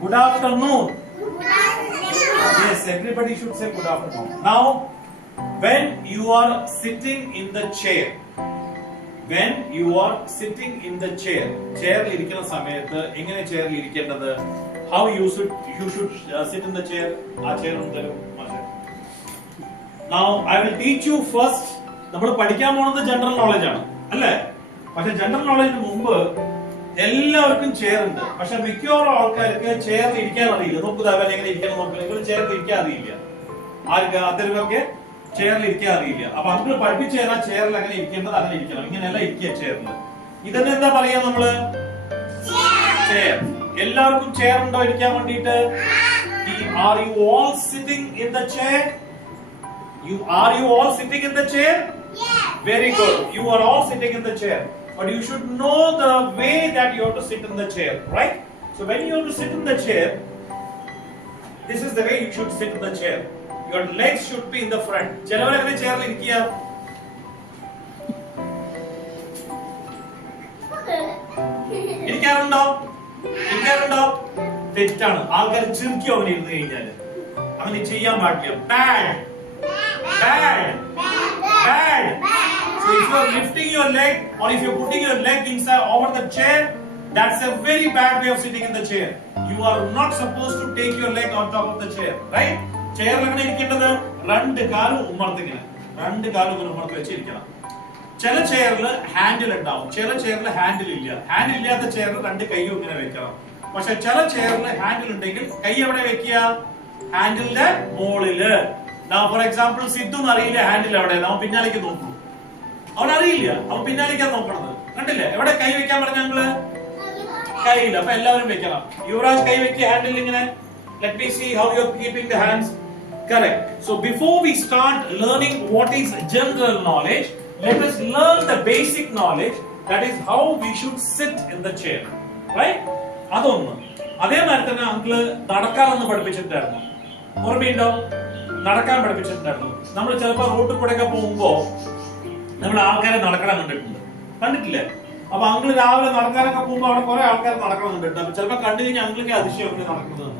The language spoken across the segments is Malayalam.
Good afternoon. Yes, everybody should say good afternoon. Now, when you are sitting in the chair, chair ഇരിക്കുന്ന സമയത്ത് എങ്ങനെ ചെയറിൽ ഇരിക്കേണ്ടത്? How you should sit in the chair. ആ ചെയർ ഉണ്ടല്ലോ. Now, I will teach you first. നമ്മൾ പഠിക്കാൻ പോകുന്നത് ജനറൽ നോളജ് ആണ്, അല്ലേ? പക്ഷെ ജനറൽ നോളജിന് മുമ്പ് എല്ലാവർക്കും ചെയർ ഉണ്ട്. പക്ഷെ മിക്കവാറും ആൾക്കാർക്ക് ചെയറിൽ ഇരിക്കാൻ അറിയില്ല. നോക്കുക എങ്ങനെ ഇരിക്കണം നോക്കുക. നിങ്ങൾ ചെയറിൽ ഇരിക്കാൻ അറിയില്ല. ആർക്ക് അത്തരമൊക്കെ ചെയറിൽ ഇരിക്കാൻ അറിയില്ല. അപ്പൊ അങ്ങനെ പഠിപ്പിച്ചു തരാൻ ചെയറിൽ അങ്ങനെ ഇരിക്കേണ്ടത് അങ്ങനെ ഇരിക്കണം. ഇങ്ങനെയല്ല ഇരിക്കുക ചെയറിൽ. ഇതന്നെ എന്താ പറയാ നമ്മള്? ചെയർ. എല്ലാവർക്കും ചെയർ ഉണ്ടോ ഇരിക്കാൻ വേണ്ടിയിട്ട്? Are you all sitting in the chair? Are you all sitting in the chair? Yes. Very good. You are all sitting in the chair. But you should know the way that you have to sit in the chair, right? So when you have to sit in the chair, this is the way you should sit in the chair. Your legs should be in the front. ചിലവർ എങ്ങനെ ചെയറിൽ ഇരിക്കുക? ഇരിക്കാറുണ്ടോ? തെറ്റാണ്. ആൾക്കാർ ചിരിക്കും അങ്ങനെ ഇരുന്ന് കഴിഞ്ഞാല്. അങ്ങനെ ചെയ്യാൻ പാടില്ല. Bad. So if you are lifting your leg or if you are putting your leg inside over the chair, that's a very bad way of sitting in the chair. You are not supposed to take your leg on top of the chair, right? Chair എങ്ങനെ ഇരിക്കേണ്ടത്? രണ്ട് കാലും ഉമ്മർത്തിങ്ങനെ വെച്ചിരിക്കണം. ചില ചെയറിൽ ഹാൻഡിൽ ഉണ്ടാവും, ചില ചെയറിൽ ഹാൻഡിൽ ഇല്ല. ഹാൻഡിൽ ഇല്ലാത്ത ചെയറിൽ രണ്ട് കൈയും ഇങ്ങനെ വെക്കണം. പക്ഷെ ചില ചെയറിൽ ഹാൻഡിൽ ഉണ്ടെങ്കിൽ കൈ എവിടെ വെക്കുക? ഹാൻഡിലിന്റെ മുകളില്. ഫോർ എക്സാമ്പിൾ സിദ്ധുന്ന് അറിയില്ല ഹാൻഡിൽ എവിടെ, അവൻ പിന്നാലേക്ക് നോക്കും. അവനറിയില്ല, അവൻ പിന്നാലേക്കാ നോക്കണത്. കണ്ടില്ലേ എവിടെ കൈ വെക്കാൻ പറഞ്ഞ ഞങ്ങള്? കൈയില്ല. അപ്പൊ എല്ലാവരും വെക്കണം. യുവരാജ് കൈ വെക്കുക ഹാൻഡിൽ ഇങ്ങനെ. Let me see how you are keeping the hands. Correct. So before we start learning what is general knowledge, let us learn the basic knowledge, that is how we should sit in the chair, right? അതൊന്ന്. അതേമാതിരി തന്നെ അങ്കിള് നടക്കാനൊന്ന് പഠിപ്പിച്ചിട്ടുണ്ടായിരുന്നു. ഓർമ്മയുണ്ടോ? നടക്കാൻ പഠിപ്പിച്ചിട്ടുണ്ടായിരുന്നു. നമ്മൾ ചിലപ്പോ റോഡിൽ കൂടെയൊക്കെ പോകുമ്പോ നമ്മൾ ആൾക്കാരെ നടക്കണം കണ്ടിട്ടില്ലേ? അപ്പൊ അങ്കിള് രാവിലെ നടക്കാനൊക്കെ പോകുമ്പോ അവിടെ കുറെ ആൾക്കാർ നടക്കണം കണ്ടിട്ടുണ്ട്. അപ്പൊ ചിലപ്പോ കണ്ടു കഴിഞ്ഞാൽ അങ്കിളൊക്കെ അതിശയം നടക്കുന്നത്.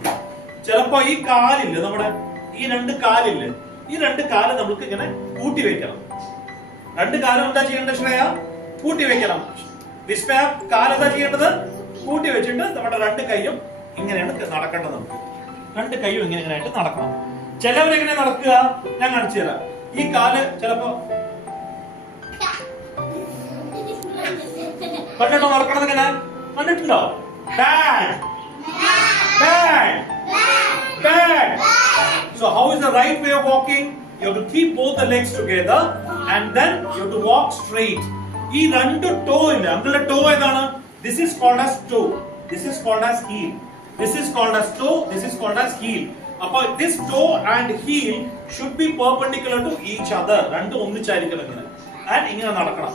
ചിലപ്പോ ഈ കാലില്ല, നമ്മുടെ ഈ രണ്ട് കാലില്ലേ, ഈ രണ്ട് കാല് നമുക്ക് ഇങ്ങനെ കൂട്ടി വെക്കണം. രണ്ട് കാലം എന്താ ചെയ്യേണ്ടത് ശ്രേയ? കൂട്ടി വെക്കണം. വിസ്മയ കാലെന്താ ചെയ്യേണ്ടത്? കൂട്ടി വെച്ചിട്ട് നമ്മുടെ രണ്ട് കൈയും ഇങ്ങനെയാണ് നടക്കേണ്ടത്. നമുക്ക് രണ്ട് കൈയും ഇങ്ങനെയായിട്ട് നടക്കണം. ചിലവരെങ്ങനെ നടക്കുക ഞാൻ കാണിച്ചു തരാം. ഈ കാല് ചിലപ്പോ കണ്ടിട്ടോ നടക്കണത് ഇങ്ങനെ കണ്ടിട്ടുണ്ടോ? Bad. So how is the right way of walking? You have to keep both the legs together and then you have to walk straight. ഈ രണ്ട് ടോ ഇല്ല, അങ്കിളുടെ ടോ ഏതാണ്? This is called as toe. This is called as heel. This is called as toe. This is called as heel. അപ്പോൾ this toe and heel should be perpendicular to each other. രണ്ടും ഒന്നിച്ചായിരിക്കണം ഇങ്ങനെ. And ഇങ്ങനെ നടക്കണം.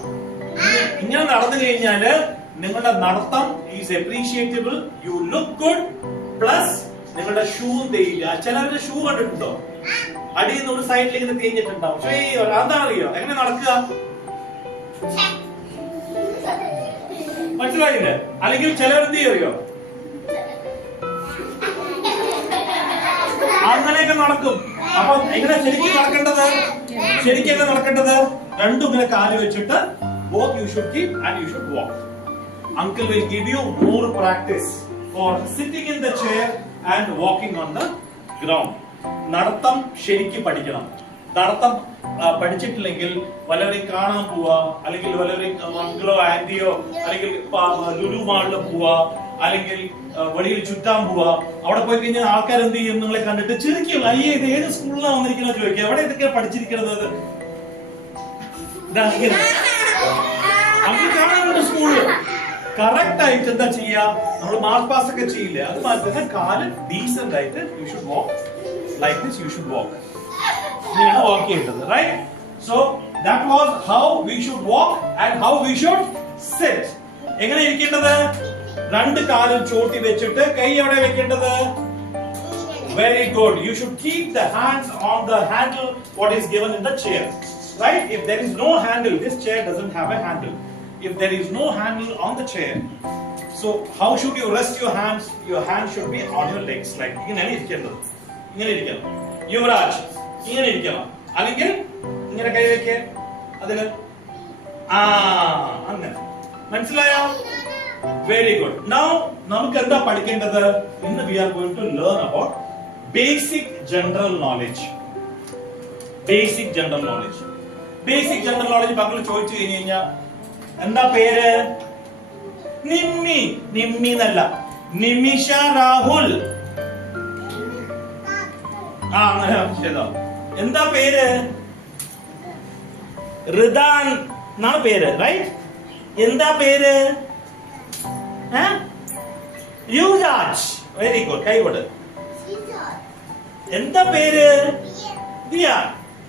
ഇങ്ങനെ നടന്നു കഴിഞ്ഞാല് നിങ്ങളുടെ നടത്തം is appreciable. You look good. Plus നിങ്ങളുടെ ഷൂ തേയില്ല. ചിലവരുടെ ഷൂ കണ്ടിട്ടുണ്ടോ? അടിയിൽ നിന്ന് ഒരു സൈഡിൽ ഇങ്ങനെ തേഞ്ഞിട്ടുണ്ടാവും. അതാ അറിയോ എങ്ങനെ നടക്കുക? മനസ്സിലായില്ലേ? അല്ലെങ്കിൽ ചിലവരെന്ത് അറിയോ? അങ്ങനെയൊക്കെ നടക്കും. അപ്പൊ എങ്ങനെ ശരിക്കും നടക്കേണ്ടത്? രണ്ടും ഇങ്ങനെ കാല് വെച്ചിട്ട് both you should keep and you should walk. Uncle will give you more practice for sitting in the chair and walking on the ground. നടത്തം ശരിക്കും പഠിക്കണം. നടത്തം പഠിച്ചിട്ടില്ലെങ്കിൽ വല്ലവരെയും കാണാൻ പോവാ, അല്ലെങ്കിൽ വല്ലവരെയും അങ്കിളോ ആന്റിയോ അല്ലെങ്കിൽ ലുലു മാളിൽ പോവാ, അല്ലെങ്കിൽ വെളിയിൽ ചുറ്റാൻ പോവാ. അവിടെ പോയി കഴിഞ്ഞാൽ ആൾക്കാർ എന്ത് ചെയ്യും? നിങ്ങളെ കണ്ടിട്ട് ചിരിക്കും. അയ്യേ ഇത് ഏത് സ്കൂളിലാണ് വന്നിരിക്കുന്നത് ചോദിക്കുക. എവിടെ ഇതൊക്കെയാ പഠിച്ചിരിക്കുന്നത്? നമുക്ക് കാണാനുണ്ട് സ്കൂളിൽ. കറക്റ്റ് ആയിട്ട് എന്താ ചെയ്യാ? നമ്മൾ മാർക്ക് പാസ് ഒക്കെ ചെയ്യില്ലേ? അത് മാത്രമല്ല കാല് ഡീസന്റ് ആയിട്ട് you should walk like this. You should walk. ഇങ്ങനെയാണ് വാക്ക് ചെയ്യേണ്ടത്, right? So that was how we should walk and how we should sit. എങ്ങനെ ഇരിക്കേണ്ടത്? രണ്ട് കാലും ചോട്ടി വെച്ചിട്ട് കൈ എവിടെ വെക്കേണ്ടത്? Very good. You should keep the hands on the handle what is given in the chair. Right? If there is no handle, this chair doesn't have a handle. If there is no handle on the chair, So how should you rest your hands? Your hands should be on your legs, like ഇങ്ങനെയാണ് ഇരിക്കേണ്ടത്. ഇങ്ങനെ ഇരിക്കണം. യുവരാജ് ഇങ്ങനെ ഇരിക്കണം. അല്ലെങ്കിൽ ഇങ്ങനെ കൈ വെക്കേ അതില് അങ്ങനെ. മനസ്സിലായോ? Very good. Now നമുക്ക് എന്താ പഠിക്കേണ്ടത്? ഇന്ന് we are going to learn about basic general knowledge. Basic general knowledge. Basic general knowledge മക്കൾ ചോദിച്ചു കഴിഞ്ഞാൽ എന്താ പേര്? നിമ്മി. നിമ്മി എന്നല്ല, നിമിഷ രാഹുൽ. അങ്ങനെ ചെയ്തോ. എന്താ പേര്? റിദാൻ എന്നാണ് പേര്, റൈറ്റ്? എന്താ പേര്? യുവരാജ്. Very good. കൈകൊട്. എന്താ പേര്? ദിയ.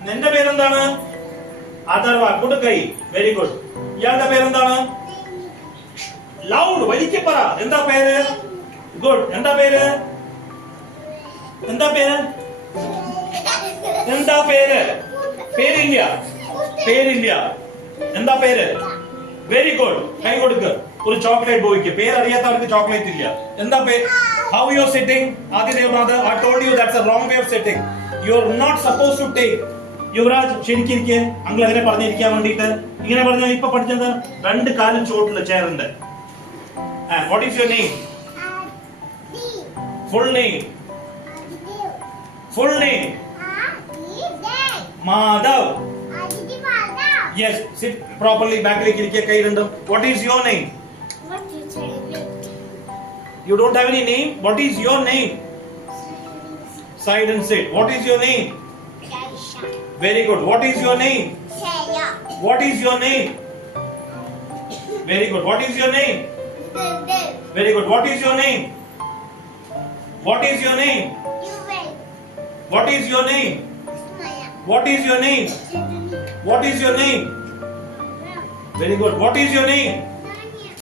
നിന്റെ പേരെന്താണ്? അഥർവ. ഗുഡ് കൈ. Very good. ഇയാളുടെ പേരെന്താണ്? ലൗഡ് വലിക്ക് പറ. എന്താ പേര്? ഗുഡ്. എന്താ പേര്? എന്താ പേര്? എന്താ പേര്? പേരില്ല. പേരില്ല. എന്താ പേര്? Very good. കൈ കൊടുക്ക്. ഒരു ചോക്ലേറ്റ് ബോയ്ക്ക്. പേരറിയാത്തവർക്ക് ചോക്ലേറ്റ് ഇല്ല. എന്താ പേര്? How you are sitting? Aditya brother, I told you that's a wrong way of sitting. You are not supposed to take. Yuvraj ശരിക്കിരിക്കെ. അങ്കിൾ എങ്ങനെ പറഞ്ഞിരിക്കാൻ വേണ്ടിട്ട് ഇങ്ങനെ പറഞ്ഞ ഇപ്പൊ പഠിച്ചത് രണ്ട് കാലും ചോട്ടില് ചേർണ്ട്. What is your name? Full name. Full name. Madhav. Yes, sit properly. Backലേക്ക് ഇരിക്കുക. കൈ രണ്ടും. What is your name? You don't have any name? What is your name? Side and sit. What is your name? Very good. What is your name? What is your name? Very good. What is your name? Very good. What is your name? What is your name? What is your name? What is your name? What is your name? Very good. What is your name?